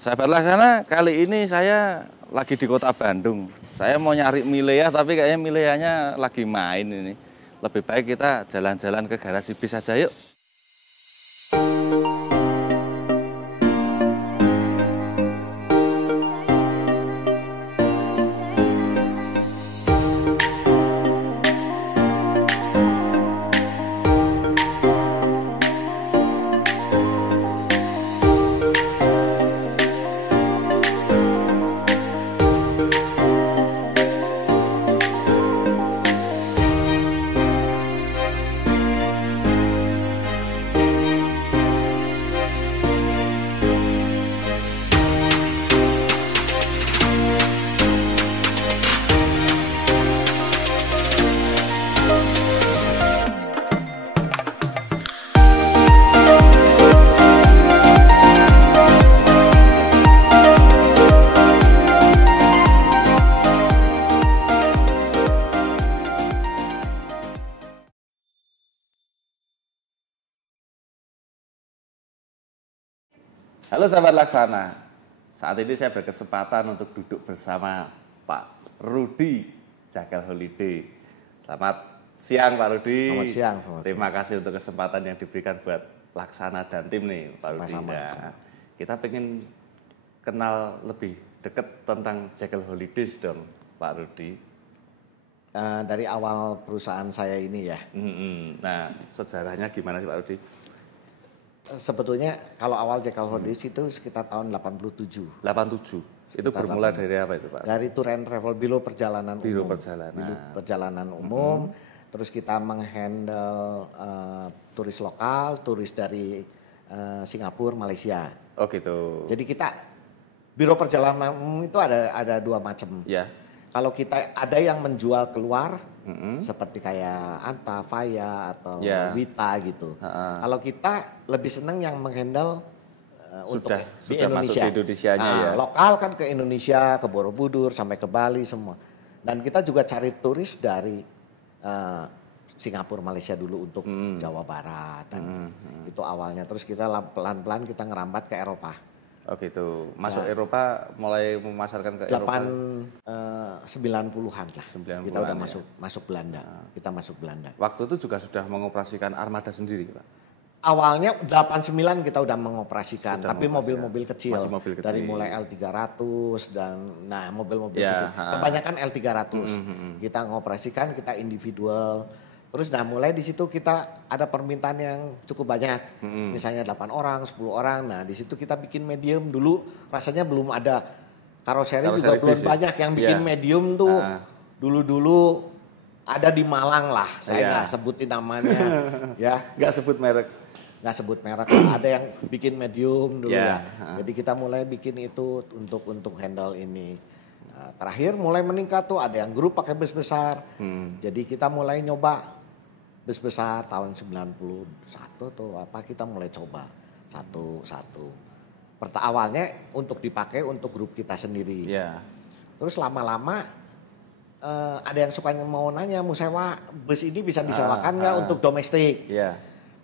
Sahabat Laksana, kali ini saya lagi di kota Bandung. Saya mau nyari Milea, tapi kayaknya Mileanya lagi main ini. Lebih baik kita jalan-jalan ke garasi bis aja yuk. Halo sahabat Laksana, saat ini saya berkesempatan untuk duduk bersama Pak Rudi Jagal Holiday. Selamat siang Pak Rudi. Selamat siang. Terima kasih untuk kesempatan yang diberikan buat Laksana dan tim nih Pak Rudi. Kita pengen kenal lebih dekat tentang Jagal Holidays dong Pak Rudi. Dari awal perusahaan saya ini ya. Nah sejarahnya gimana sih Pak Rudi? Sebetulnya kalau awal Jagal Holidays itu sekitar tahun 87. 87. Itu bermula dari apa itu Pak? Dari tour and travel, biro perjalanan Biro umum. perjalanan. Biro perjalanan umum. Terus kita menghandle turis lokal, turis dari Singapura, Malaysia. Oh gitu. Jadi kita biro perjalanan umum itu ada dua macam. Ya. Kalau kita ada yang menjual keluar, seperti kayak Anta, Faya atau Wita gitu. Kalau kita lebih senang yang menghandle untuk di Indonesia. Masuk di Indonesianya ya. Lokal kan ke Indonesia, ke Borobudur sampai ke Bali semua. Dan kita juga cari turis dari Singapura, Malaysia dulu untuk Jawa Barat. Itu awalnya. Terus kita pelan-pelan kita ngerambat ke Eropa. Oh gitu. Masuk Eropa, mulai memasarkan ke Eropa. 90-an lah. 90-an kita udah masuk Belanda. Kita masuk Belanda. Waktu itu juga sudah mengoperasikan armada sendiri, Pak? Awalnya 89 kita udah mengoperasikan, tapi mobil-mobil kecil. Dari mulai L300 dan mobil-mobil kecil. Kebanyakan L300. Kita mengoperasikan, kita individual. Terus mulai di situ kita ada permintaan yang cukup banyak. Misalnya 8 orang, 10 orang. Nah, di situ kita bikin medium dulu. Rasanya belum ada karoseri juga belum banyak yang bikin medium tuh. Dulu-dulu ada di Malang lah. Saya nggak sebutin namanya ya. Nggak sebut merek. Nggak sebut merek. Ada yang bikin medium dulu ya. Jadi kita mulai bikin itu untuk handle ini. Nah, terakhir mulai meningkat tuh, ada yang grup pakai bus besar. Jadi kita mulai nyoba bus besar tahun 91 tuh kita mulai coba satu-satu. Awalnya untuk dipakai untuk grup kita sendiri. Terus lama-lama ada yang suka mau nanya, mau sewa bus ini bisa disewakan nggak untuk domestik?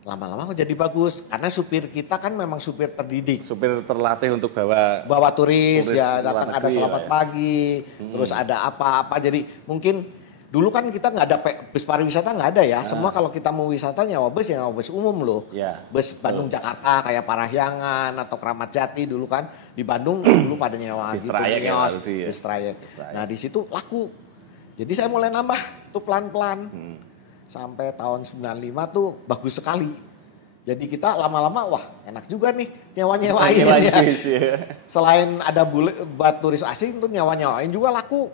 Lama-lama kok jadi bagus karena supir kita kan memang supir terdidik, supir terlatih untuk bawa turis ya, datang ada selamat pagi, terus ada apa-apa. Jadi mungkin dulu kan kita nggak ada bus pariwisata, nggak ada ya. Semua kalau kita mau wisata nyawa bus umum loh. Bus Bandung Jakarta kayak Parahyangan atau Keramat Jati dulu kan di Bandung dulu pada nyawa bis gitu, bis trayek. Nah di situ laku. Jadi saya mulai nambah tuh pelan-pelan. Sampai tahun 95 tuh bagus sekali. Jadi kita lama-lama wah enak juga nih nyewa-nyewain ya. Selain ada buat turis asing tuh nyewa-nyewain juga laku.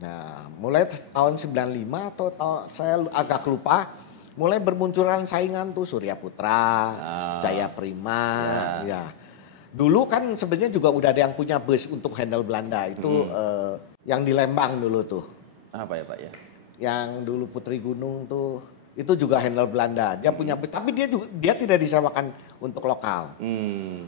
Nah mulai tahun 95 atau saya agak lupa, mulai bermunculan saingan tuh Surya Putra, Jaya Prima. Ya. Dulu kan sebenarnya juga udah ada yang punya bus untuk handle Belanda itu yang di Lembang dulu tuh. Apa ya Pak ya? Yang dulu Putri Gunung tuh itu juga handle Belanda. Dia punya bus, tapi dia tidak disewakan untuk lokal.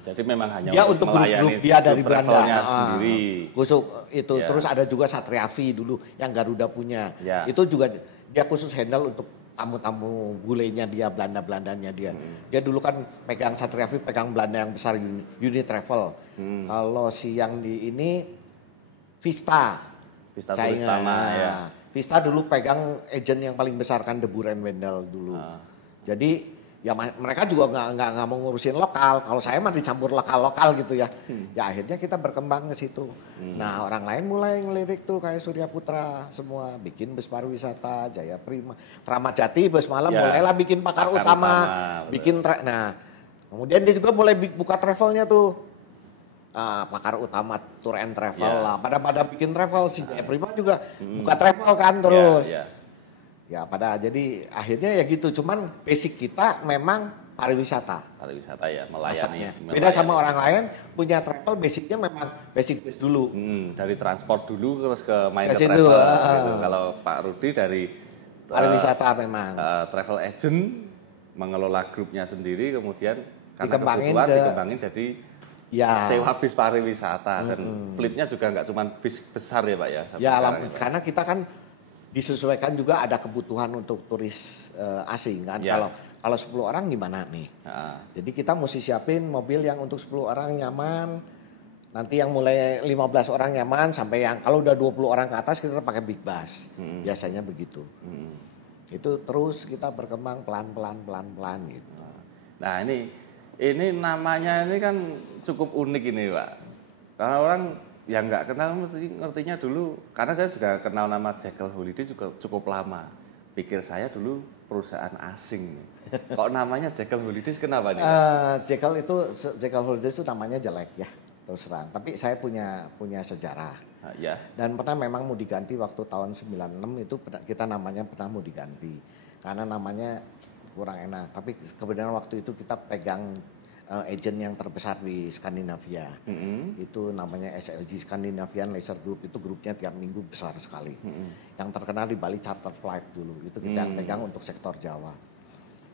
Jadi memang hanya dia untuk grup dia dari Belanda sendiri. Khusus itu terus ada juga Satriavi dulu yang Garuda punya. Itu juga dia khusus handle untuk tamu-tamu bulenya dia, Belanda-Belandanya dia. Dia dulu kan pegang Satria VIP, pegang Belanda yang besar Unit Travel. Kalau si yang di ini Vista Turistama ya. Vista dulu pegang agent yang paling besar kan De Boer & Wendel dulu. Jadi ya mereka juga nggak mau ngurusin lokal. Kalau saya mah dicampur lokal gitu ya. Ya akhirnya kita berkembang ke situ. Nah orang lain mulai ngelirik tuh kayak Surya Putra semua bikin bus pariwisata, Jaya Prima, Kramat Jati bus malam mulailah bikin pakar utama bikin nah kemudian dia juga mulai buka travelnya tuh. Pakar utama tour and travel lah. Pada bikin travel si Jaya Prima juga buka travel kan terus. Ya jadi akhirnya ya gitu. Cuman basic kita memang pariwisata. Pariwisata ya, melayani. Beda sama orang lain punya travel basicnya memang basic base dulu. Dari transport dulu terus ke main ke situ, travel. Gitu. Kalau Pak Rudi dari pariwisata memang. Travel agent mengelola grupnya sendiri kemudian karena Dikembangin dikembangin jadi sewa bis pariwisata dan fleetnya juga nggak cuma bis besar ya Pak ya. Karena kita kan disesuaikan juga ada kebutuhan untuk turis asing kan. Kalau 10 orang gimana nih? Jadi kita mesti siapin mobil yang untuk 10 orang nyaman. Nanti yang mulai 15 orang nyaman sampai yang kalau udah 20 orang ke atas kita pakai big bus. Biasanya begitu. Itu terus kita berkembang pelan-pelan gitu. Nah, ini namanya ini kan cukup unik ini, Pak. Karena orang yang nggak kenal mesti ngertinya dulu, karena saya juga kenal nama Jekyll Holiday juga cukup lama. Pikir saya dulu perusahaan asing. Kok namanya Jekyll Holidays kenapa nih? Jekyll Holidays itu namanya jelek ya, terus terang. Tapi saya punya sejarah. Dan pernah memang mau diganti waktu tahun 96 itu kita namanya pernah mau diganti. Karena namanya kurang enak. Tapi kebetulan waktu itu kita pegang agent yang terbesar di Skandinavia. Itu namanya SLG Scandinavian Leisure Group. Itu grupnya tiap minggu besar sekali. Yang terkenal di Bali Charter Flight dulu. Itu kita yang pegang untuk sektor Jawa.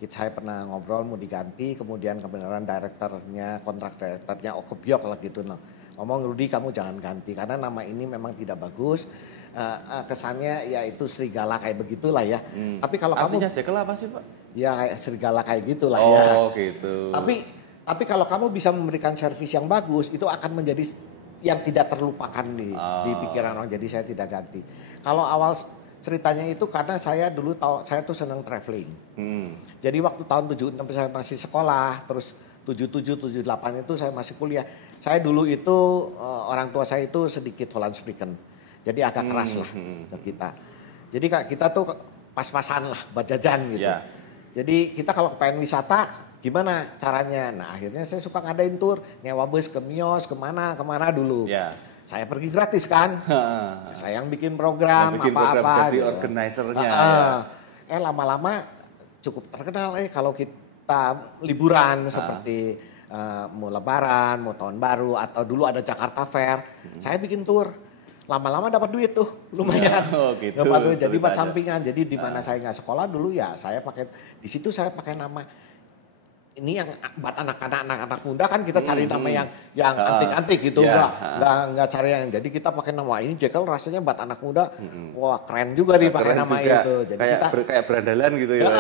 Saya pernah ngobrol mau diganti, kemudian kebenaran kontrak direkturnya Okebyok lah gitu. Ngomong, Rudi kamu jangan ganti karena nama ini memang tidak bagus. Kesannya ya itu serigala kayak begitulah ya. Tapi kalau artinya Jekyll apa sih Pak? Ya kayak serigala kayak gitulah ya. Oh gitu. Tapi kalau kamu bisa memberikan servis yang bagus, itu akan menjadi yang tidak terlupakan di pikiran orang. Jadi saya tidak ganti. Kalau awal ceritanya itu karena saya dulu saya tuh senang traveling. Jadi waktu tahun 76 saya masih sekolah, terus 77, 78 itu saya masih kuliah. Saya dulu itu orang tua saya itu sedikit Holland Spreken. Jadi agak keras lah ke kita. Jadi kita tuh pas-pasan lah buat jajan gitu. Jadi kita kalau pengen wisata gimana caranya? Nah akhirnya saya suka ngadain tour, nyewa bus ke Mios, kemana dulu. Saya pergi gratis kan. Saya yang bikin program apa-apa. Jadi organisernya. Lama-lama cukup terkenal kalau kita liburan seperti mau lebaran, mau tahun baru atau dulu ada Jakarta Fair. Saya bikin tour. Lama-lama dapat duit tuh lumayan. Gitu, dapat duit jadi buat sampingan. Jadi di mana saya nggak sekolah dulu ya saya pakai di situ saya pakai nama ini yang buat anak-anak muda kan kita cari nama yang antik-antik gitu nggak cari yang jadi kita pakai nama ini Jekyll rasanya buat anak muda wah keren juga nih pakai nama juga. Itu jadi kayak berandalan gitu ya.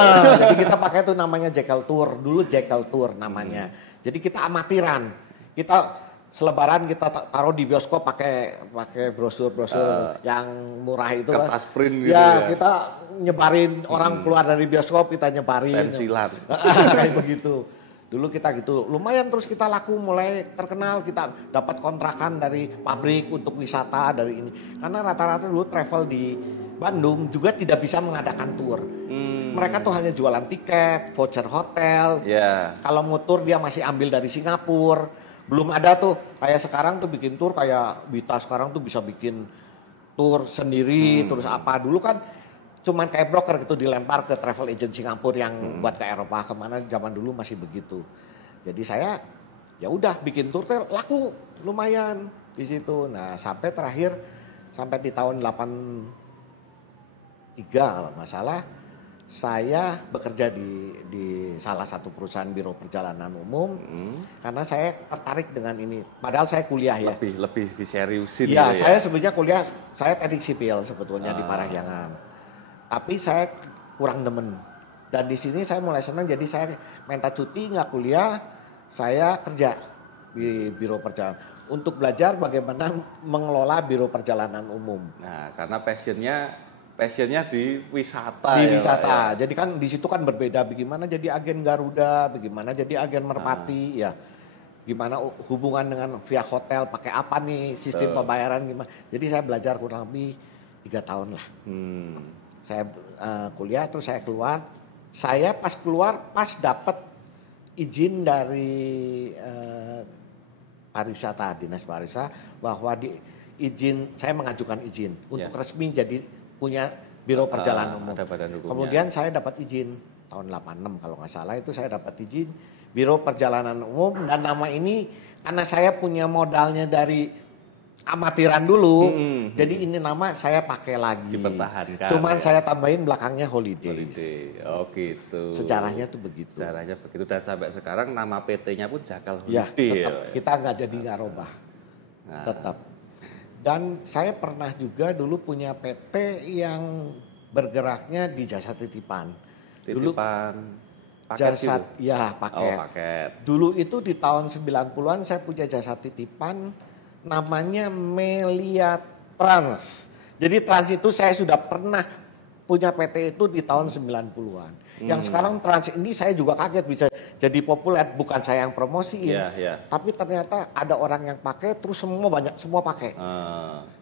Jadi kita pakai tuh namanya Jekyll Tour dulu Jekyll Tour namanya. Jadi kita amatiran kita selebaran kita taruh di bioskop pakai brosur yang murah itu kertas print gitu kita nyebarin orang keluar dari bioskop kita nyebarin pensilan kayak begitu dulu kita gitu lumayan terus kita laku mulai terkenal kita dapat kontrakan dari pabrik untuk wisata dari ini karena rata-rata dulu travel di Bandung juga tidak bisa mengadakan tour mereka tuh hanya jualan tiket voucher hotel kalau mau tour dia masih ambil dari Singapura. Belum ada tuh kayak sekarang tuh bikin tour kayak Bita sekarang tuh bisa bikin tour sendiri terus apa dulu kan cuman kayak broker gitu dilempar ke travel agent Singapura yang buat ke Eropa kemana zaman dulu masih begitu. Jadi saya ya udah bikin tour laku lumayan di situ. Nah sampai terakhir sampai di tahun 83 kalau nggak salah saya bekerja di salah satu perusahaan biro perjalanan umum karena saya tertarik dengan ini. Padahal saya kuliah ya. Lebih diseriusin. Iya, saya sebenarnya kuliah, saya teknik sipil sebetulnya di Parahyangan. Tapi saya kurang demen Dan di sini saya mulai senang, jadi saya minta cuti, nggak kuliah, saya kerja di biro perjalanan untuk belajar bagaimana mengelola biro perjalanan umum. Nah, karena passionnya di wisata. Di ya, wisata, Pak, ya? jadi kan di situ kan berbeda, bagaimana jadi agen Garuda, bagaimana jadi agen Merpati, ya. Gimana hubungan dengan via hotel, pakai apa nih sistem pembayaran gimana. Jadi saya belajar kurang lebih 3 tahun lah. Saya kuliah, terus saya keluar. Saya pas keluar, pas dapat izin dari pariwisata, dinas pariwisata, bahwa saya mengajukan izin untuk resmi jadi punya biro perjalanan umum. Kemudian saya dapat izin tahun 86 kalau nggak salah, itu saya dapat izin biro perjalanan umum, dan nama ini karena saya punya modalnya dari amatiran dulu, jadi ini nama saya pakai lagi. Dipertahankan. Cuman saya tambahin belakangnya Holiday. Oh gitu. Sejarahnya tuh begitu. Sejarahnya begitu, dan sampai sekarang nama PT-nya pun Jakal Ya, Holiday. tetap. Kita nggak jadi nggak robah. Nah. Tetap. Dan saya pernah juga dulu punya PT yang bergeraknya di jasa titipan. Dulu Titipan paket jasa gitu? ya paket. Oh, paket. Dulu itu di tahun 90-an saya punya jasa titipan namanya Melia Trans. Jadi Trans itu saya sudah pernah punya PT itu di tahun 90-an. Yang sekarang Trans ini saya juga kaget bisa jadi populer, bukan saya yang promosiin. Tapi ternyata ada orang yang pakai, terus semua pakai.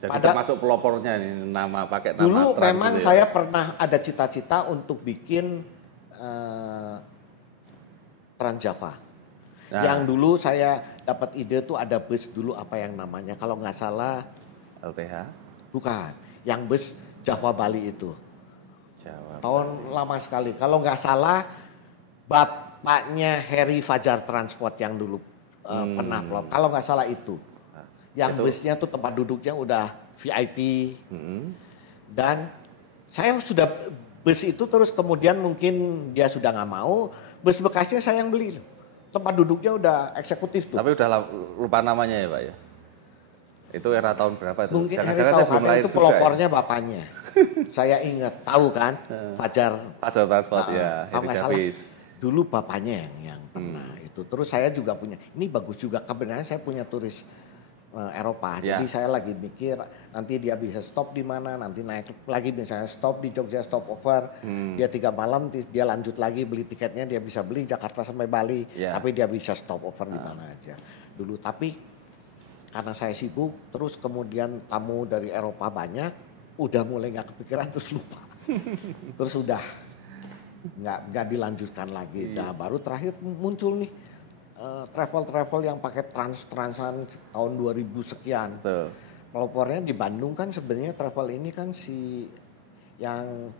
Jadi termasuk pelopornya ini nama pakai nama dulu Trans. Memang saya pernah ada cita-cita untuk bikin Trans Java. Nah. Yang dulu saya dapat ide tuh ada bus dulu apa yang namanya, kalau nggak salah LTH? Bukan, yang bus Jawa Bali itu. Jawa Tahun lama sekali. Kalau nggak salah bapaknya Heri Fajar Transport yang dulu pernah pelop. Kalau nggak salah itu. Yang busnya tuh tempat duduknya udah VIP. Dan saya sudah bus itu terus kemudian mungkin dia sudah nggak mau, bus bekasnya saya yang beli. Tempat duduknya udah eksekutif tuh. Tapi udah lupa namanya ya Pak ya? Itu era tahun berapa itu? Mungkin Heri tahu karena itu pelopornya ya? Bapaknya. Saya ingat, tahu kan? Fajar Transport ya. Kalau nggak salah, dulu bapaknya yang pernah itu. Terus saya juga punya, ini bagus juga. Kebenaran saya punya turis Eropa. Jadi saya lagi mikir nanti dia bisa stop di mana, nanti naik lagi misalnya stop di Jogja, stop over. Dia 3 malam, dia lanjut lagi beli tiketnya, dia bisa beli Jakarta sampai Bali, tapi dia bisa stop over di mana aja. Dulu tapi karena saya sibuk, terus kemudian tamu dari Eropa banyak, udah mulai nggak kepikiran terus lupa. Terus udah nggak dilanjutkan lagi. Nah baru terakhir muncul nih travel yang pakai transan tahun 2000 sekian. Pelopornya di Bandung kan sebenarnya travel ini kan yang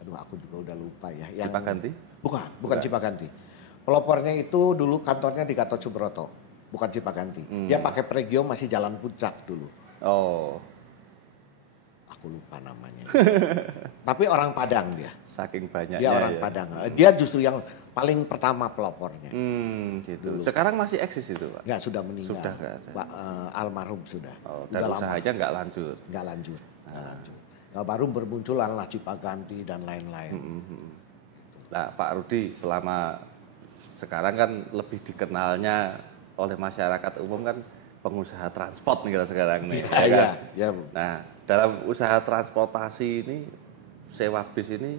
aduh aku juga udah lupa ya. Yang Cipaganti? Bukan Cipaganti. Pelopornya itu dulu kantornya di Gatot Subroto, bukan Cipaganti. Dia pakai Pregio masih Jalan Puncak dulu. Oh. Aku lupa namanya. Tapi orang Padang dia. Saking banyaknya. Dia orang Padang. Dia justru yang paling pertama pelopornya. Gitu. Dulu. Sekarang masih eksis itu Pak? Enggak, sudah meninggal. Sudah enggak ada. Pak almarhum sudah. Oh, dan udah usahanya enggak lanjut? Enggak lanjut. Nah, baru bermunculan lah Cipaganti dan lain-lain. Nah Pak Rudi, selama sekarang kan lebih dikenalnya oleh masyarakat umum kan pengusaha transport nih kalau sekarang nih. Ya. Nah dalam usaha transportasi ini, sewa bis ini,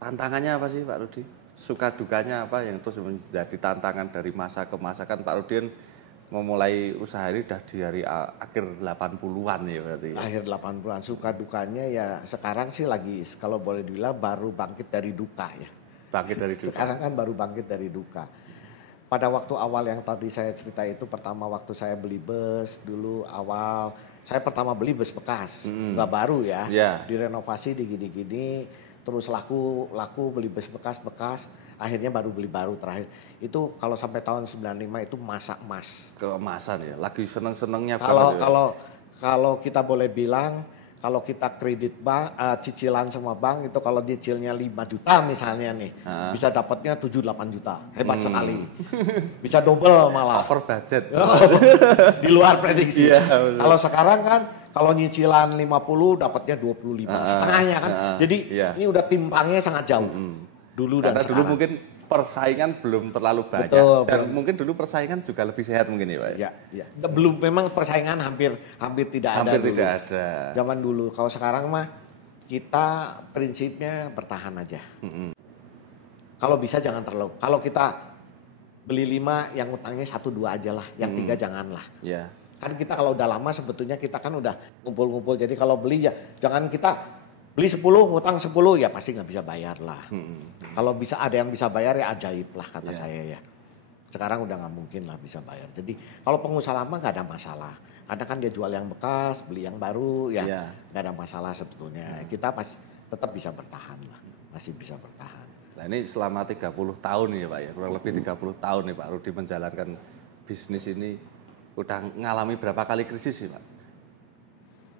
tantangannya apa sih Pak Rudi? Suka dukanya apa yang terus menjadi tantangan dari masa ke masa? Kan Pak Rudi memulai usaha ini udah di hari akhir 80-an ya berarti. Akhir 80-an, suka dukanya ya sekarang sih lagi kalau boleh dibilang baru bangkit dari duka ya. Bangkit dari duka. Sekarang kan baru bangkit dari duka. Pada waktu awal yang tadi saya cerita itu, pertama waktu saya beli bus dulu awal, saya pertama beli bus bekas, nggak baru ya, direnovasi digini-gini, terus laku beli bus bekas, akhirnya baru beli baru terakhir. Itu kalau sampai tahun 95 itu masa emas. Keemasan ya, lagi seneng-senengnya. Kalau kita boleh bilang, kalau kita kredit bank, cicilan sama bank itu kalau cicilnya 5 juta misalnya nih, bisa dapatnya 7-8 juta. Hebat sekali. Bisa double malah. Over budget. Di luar prediksi. Kalau sekarang kan kalau nyicilan 50 dapatnya 25 setengahnya kan. Jadi ini udah timpangnya sangat jauh. Dulu dan karena sekarang. dulu mungkin persaingan belum terlalu banyak. Betul, dan mungkin dulu persaingan juga lebih sehat mungkin ya Pak. Ya. Belum, memang persaingan hampir tidak ada dulu. Tidak ada. Zaman dulu. Kalau sekarang mah kita prinsipnya bertahan aja. Kalau bisa jangan terlalu. Kalau kita beli 5 yang utangnya 1-2 aja lah, yang 3 janganlah. Ya. Kan kita kalau udah lama sebetulnya kita kan udah ngumpul-ngumpul. Jadi kalau beli ya jangan kita beli 10, ngutang 10 ya pasti nggak bisa bayar lah. Kalau bisa ada yang bisa bayar ya ajaib lah kata saya ya. Sekarang udah nggak mungkin lah bisa bayar. Jadi kalau pengusaha lama nggak ada masalah. Karena kan dia jual yang bekas, beli yang baru ya nggak ada masalah sebetulnya. Kita tetap bisa bertahan lah, masih bisa bertahan. Nah ini selama 30 tahun ya Pak ya, kurang lebih 30 tahun nih Pak Rudi menjalankan bisnis ini. Udah ngalami berapa kali krisis sih Pak?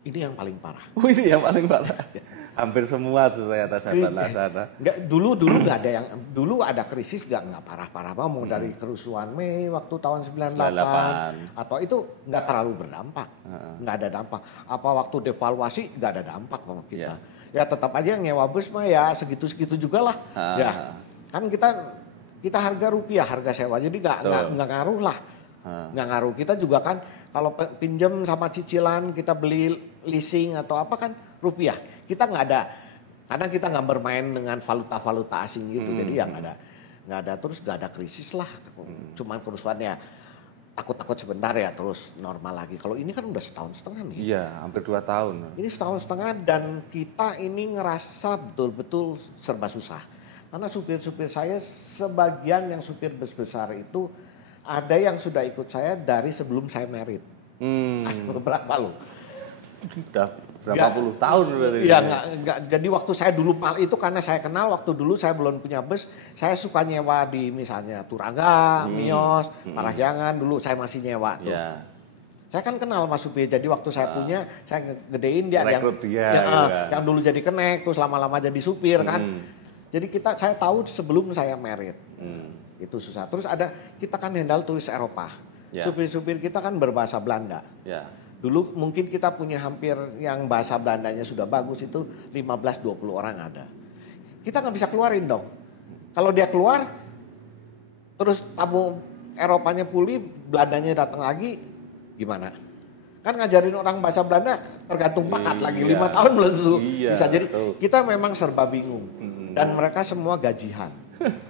Ini yang paling parah. Oh ini yang paling parah. Hampir semua tuh saya atas sana. Dulu nggak ada yang dulu ada krisis nggak parah-parah mau dari kerusuhan Mei waktu tahun 98 atau itu nggak terlalu berdampak, nggak ada dampak. Apa waktu devaluasi nggak ada dampak sama kita. Ya tetap aja nyewa bus mah ya segitu juga lah. Ya kan kita harga rupiah harga sewa jadi nggak ngaruh lah. Nggak ngaruh. Kita juga kan kalau pinjam sama cicilan kita beli leasing atau apa kan rupiah. Kita nggak ada karena kita nggak bermain dengan valuta asing gitu. Jadi ya nggak ada terus nggak ada krisis lah. Cuman kerusuhannya takut sebentar ya terus normal lagi. Kalau ini kan udah setahun setengah nih. Iya hampir 2 tahun. Ini setahun setengah dan kita ini ngerasa betul-betul serba susah. Karena supir-supir saya sebagian yang supir bus besar itu ada yang sudah ikut saya dari sebelum saya married. Berapa loh? Udah berapa puluh tahun berarti. Iya, enggak. Jadi waktu saya dulu itu karena saya kenal waktu dulu saya belum punya bus, saya suka nyewa di misalnya Turaga, Mios, Parahyangan dulu saya masih nyewa tuh. Yeah. Saya kan kenal Mas Supir, jadi waktu saya punya, saya gedein dia yang dulu jadi kenek, terus lama-lama jadi supir kan. Jadi saya tahu sebelum saya married. Itu susah. Terus kita kan handle turis Eropa. Supir-supir kita kan berbahasa Belanda. Dulu mungkin kita punya hampir yang bahasa Belandanya sudah bagus itu 15-20 orang ada. Kita nggak bisa keluarin dong. Kalau dia keluar, terus tamu Eropanya pulih, Belandanya datang lagi, gimana? Kan ngajarin orang bahasa Belanda tergantung pakat lagi 5 tahun belum tentu bisa. Jadi kita memang serba bingung. Dan mereka semua gajian.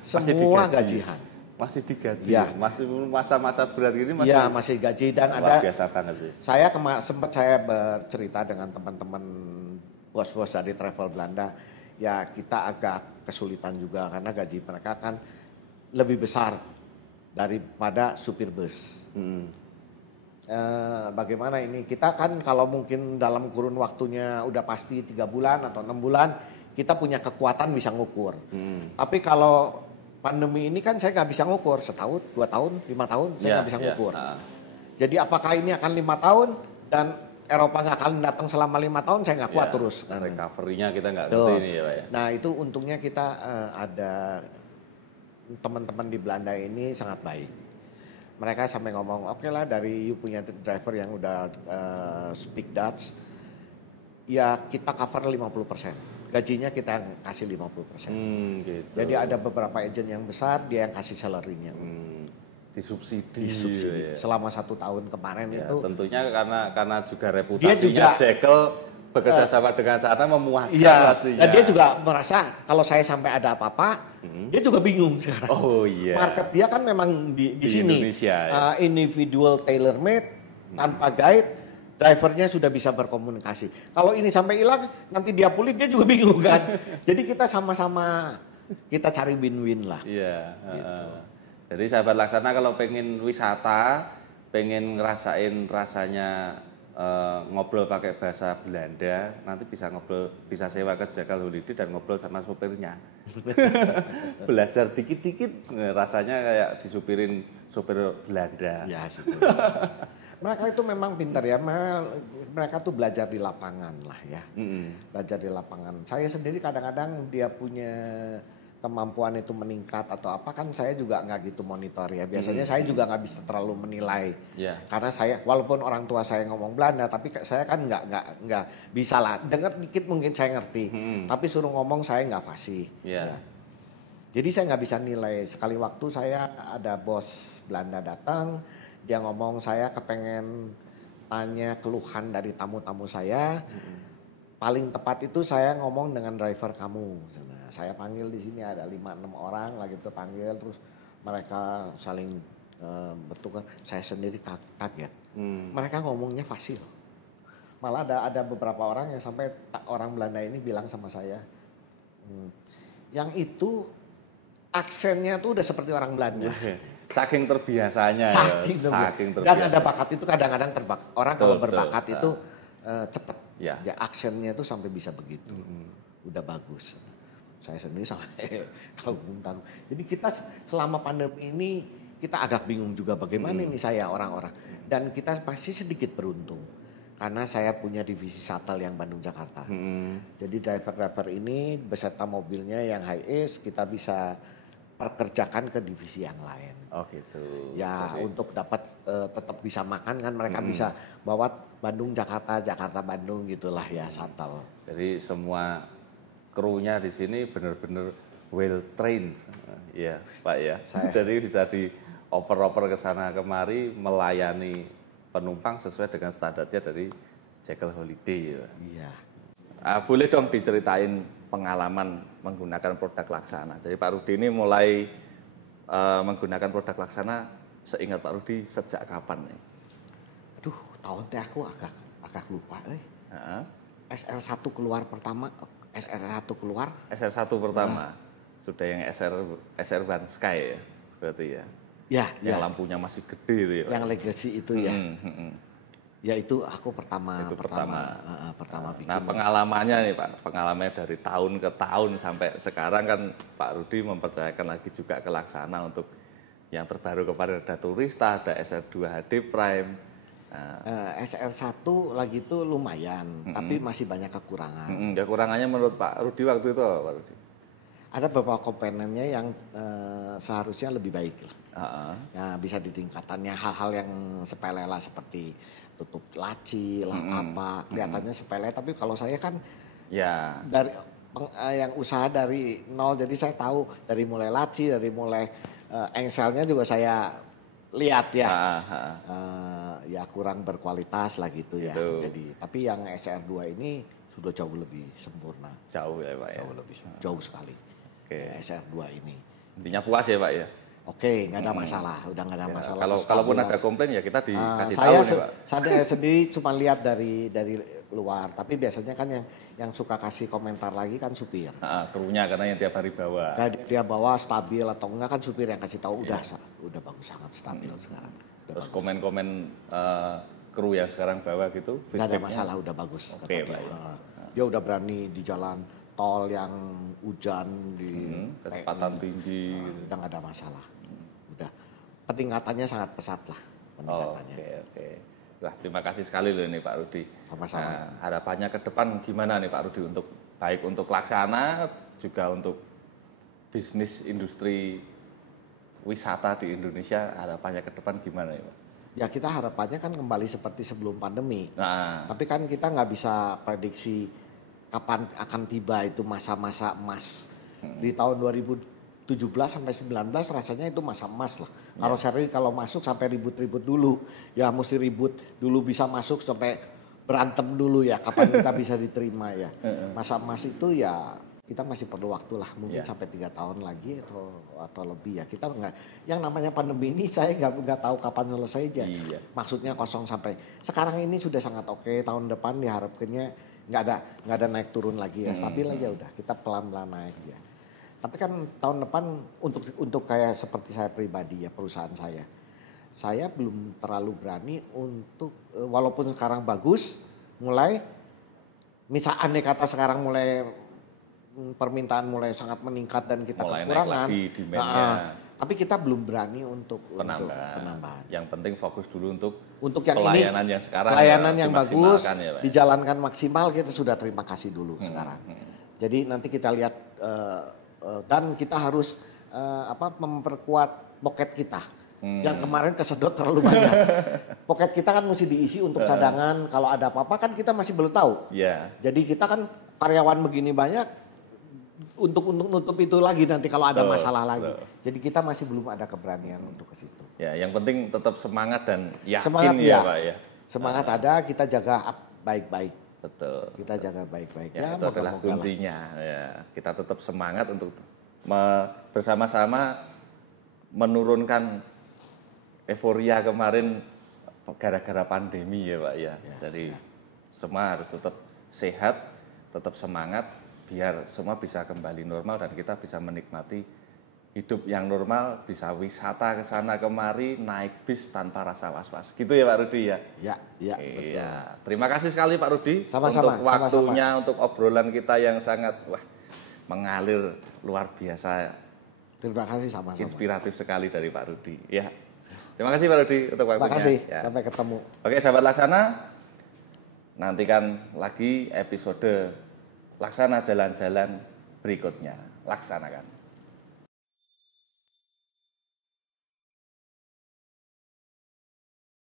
Semua gajian. Masih digaji. Ya. Masih masa-masa berat gini masih. Ya, masih gaji dan ada. Biasa banget sih. Sempat saya bercerita dengan teman-teman bos-bos dari travel Belanda. Ya, kita agak kesulitan juga karena gaji mereka kan lebih besar daripada supir bus. Bagaimana ini? Kita kan kalau mungkin dalam kurun waktunya udah pasti 3 bulan atau 6 bulan, kita punya kekuatan bisa ngukur. Tapi kalau pandemi ini kan saya nggak bisa ngukur setahun, 2 tahun, 5 tahun saya nggak bisa ngukur. Jadi apakah ini akan 5 tahun dan Eropa nggak akan datang selama 5 tahun saya nggak kuat terus. Recovery-nya kita nggak ngerti ini ya Pak ya. Nah itu untungnya kita ada teman-teman di Belanda ini sangat baik. Mereka sampai ngomong oke lah dari you punya driver yang udah speak Dutch, ya kita cover 50%. Gajinya kita kasih 50%. Gitu. Jadi ada beberapa agent yang besar dia yang kasih salary-nya. Disubsidi. Ya. Selama 1 tahun kemarin itu. Tentunya karena juga reputasinya Jekyll bekerja sama dengan sana memuaskan pastinya. Dan dia juga merasa kalau saya sampai ada apa-apa, dia juga bingung sekarang. Oh iya. Market dia kan memang di sini. Indonesia, individual tailor made tanpa guide. Drivernya sudah bisa berkomunikasi. Kalau ini sampai hilang, nanti dia pulih, dia juga bingung kan. Jadi kita sama-sama kita cari win-win lah. Iya. Gitu. Jadi sahabat Laksana kalau pengen wisata, pengen ngerasain rasanya ngobrol pakai bahasa Belanda, nanti bisa sewa ke Jekyll Holiday dan ngobrol sama sopirnya. Belajar dikit-dikit, rasanya kayak disupirin sopir Belanda. Ya, mereka itu memang pintar ya, mereka tuh belajar di lapangan lah ya, belajar di lapangan. Saya sendiri kadang-kadang dia punya kemampuan itu meningkat atau apa kan saya juga nggak gitu monitor ya. Biasanya saya juga nggak bisa terlalu menilai. Karena saya walaupun orang tua saya ngomong Belanda tapi saya kan nggak bisa lah. Dengar dikit mungkin saya ngerti. Tapi suruh ngomong saya nggak fasih. Ya. Jadi saya nggak bisa nilai. Sekali waktu saya ada bos Belanda datang, dia ngomong saya kepengen tanya keluhan dari tamu-tamu saya. Paling tepat itu saya ngomong dengan driver kamu. Saya panggil di sini ada 5-6 orang lagi tuh panggil, terus mereka saling bertukar. Saya sendiri kaget. Mereka ngomongnya fasih. Malah ada beberapa orang yang sampai orang Belanda ini bilang sama saya, yang itu aksennya tuh udah seperti orang Belanda. Saking terbiasanya. Saking terbiasa. Dan ada bakat itu kadang-kadang orang kalau berbakat itu cepat. Ya aksennya itu sampai bisa begitu. Udah bagus. Saya sendiri sampai kagum. Jadi kita selama pandemi ini kita agak bingung juga bagaimana ini saya orang-orang. Dan kita pasti sedikit beruntung. Karena saya punya divisi shuttle yang Bandung-Jakarta. Jadi driver-driver ini beserta mobilnya yang high ace kita bisa perkerjakan ke divisi yang lain. Oh gitu. Ya untuk dapat tetap bisa makan kan mereka bisa bawa Bandung-Jakarta, Jakarta-Bandung gitulah ya shuttle. Jadi semua krunya di sini benar-benar well trained, ya Pak ya. Jadi bisa dioper-oper ke sana kemari melayani penumpang sesuai dengan standarnya dari Jekyll Holiday. Ya. Iya. Boleh dong diceritain pengalaman menggunakan produk Laksana. Jadi Pak Rudi ini mulai menggunakan produk Laksana, seingat Pak Rudi sejak kapan nih? Aduh, tahun teh aku agak lupa. SR1 keluar pertama. SR1 keluar. SR1 pertama. Sudah yang SR One Sky ya, berarti ya. Yang lampunya masih gede itu ya. Yang legacy itu ya. Ya itu aku pertama bikin. Nah, pengalamannya nih Pak, pengalamannya dari tahun ke tahun sampai sekarang kan Pak Rudi mempercayakan lagi juga ke Laksana untuk yang terbaru kemarin ada Turista, ada SR2 HD Prime. SR1 lagi itu lumayan, tapi masih banyak kekurangan. Kekurangannya menurut Pak Rudi waktu itu apa, Pak Rudi? Ada beberapa komponennya yang seharusnya lebih baik lah. Ya, bisa ditingkatannya hal-hal yang sepele lah seperti tutup laci lah apa kelihatannya sepele, tapi kalau saya kan dari yang usaha dari nol, jadi saya tahu dari mulai laci, dari mulai engselnya juga saya lihat ya. Ya kurang berkualitas lah gitu ya. Jadi tapi yang SR2 ini sudah jauh lebih sempurna. Jauh ya Pak ya. Jauh sekali. SR2 ini. Intinya puas ya Pak ya. Oke, nggak ada masalah, udah nggak ada masalah. Kalaupun ada komplain ya kita dikasih tahu nih Pak. Saya sendiri cuma lihat dari luar, tapi biasanya kan yang suka kasih komentar lagi kan supir. Krunya karena yang tiap hari bawa. Dia bawa stabil atau enggak kan supir yang kasih tahu udah bagus, sangat stabil sekarang. Terus komen-komen kru yang sekarang bawa gitu? Nggak ada masalah, udah bagus. Oke, Pak. Dia udah berani di jalan tol yang hujan di kecepatan tinggi. Udah nggak ada masalah. Udah peningkatannya sangat pesat lah peningkatannya. Oke. Wah, terima kasih sekali loh nih Pak Rudi. Sama-sama. Harapannya ke depan gimana nih Pak Rudi untuk baik untuk Laksana juga untuk bisnis industri wisata di Indonesia, harapannya ke depan gimana ya Pak? Ya kita harapannya kan kembali seperti sebelum pandemi. Tapi kan kita nggak bisa prediksi kapan akan tiba itu masa-masa emas. Di tahun 2017 sampai 19 rasanya itu masa emas lah. Kalau seri kalau masuk sampai ribut-ribut dulu, ya mesti ribut dulu bisa masuk sampai berantem dulu ya kapan kita bisa diterima ya. Masa emas itu ya kita masih perlu waktu lah, mungkin sampai 3 tahun lagi atau lebih ya. Kita nggak, yang namanya pandemi ini saya nggak tahu kapan selesainya. Maksudnya kosong sampai sekarang ini sudah sangat oke. Tahun depan diharapkannya nggak ada naik turun lagi ya, stabil aja udah, kita pelan-pelan naik ya. Tapi kan tahun depan untuk kayak seperti saya pribadi ya, perusahaan saya belum terlalu berani untuk walaupun sekarang bagus, mulai misalnya kata sekarang mulai permintaan mulai sangat meningkat dan kita mulai kekurangan. Naik lagi demand-nya. Tapi kita belum berani untuk penambahan. Yang penting fokus dulu untuk yang pelayanan ini, yang sekarang. Pelayanan yang bagus, ya, dijalankan maksimal, kita sudah terima kasih dulu sekarang. Jadi nanti kita lihat Dan kita harus memperkuat poket kita. Yang kemarin kesedot terlalu banyak. Poket kita kan mesti diisi untuk cadangan. Kalau ada apa-apa kan kita masih belum tahu. Yeah. Jadi kita kan karyawan begini banyak untuk nutup itu lagi nanti kalau ada masalah lagi. Jadi kita masih belum ada keberanian untuk ke situ. Ya, yang penting tetap semangat dan yakin semangat, ya Pak ya. Semangat ada, kita jaga baik-baik. Betul. Kita jaga baik-baik. Ya, itu adalah kuncinya. Ya, kita tetap semangat untuk bersama-sama menurunkan euforia kemarin gara-gara pandemi ya Pak ya. Jadi semua harus tetap sehat, tetap semangat biar semua bisa kembali normal dan kita bisa menikmati hidup yang normal, bisa wisata ke sana kemari, naik bis tanpa rasa was-was. Gitu ya Pak Rudi ya? Ya, betul. Terima kasih sekali Pak Rudi untuk waktunya, untuk obrolan kita yang sangat mengalir luar biasa. Terima kasih sama-sama. Inspiratif sekali dari Pak Rudi. Ya. Terima kasih Pak Rudi untuk waktunya. Terima kasih. Ya. Sampai ketemu. Oke, sahabat Laksana, nantikan lagi episode Laksana jalan-jalan berikutnya. Laksanakan.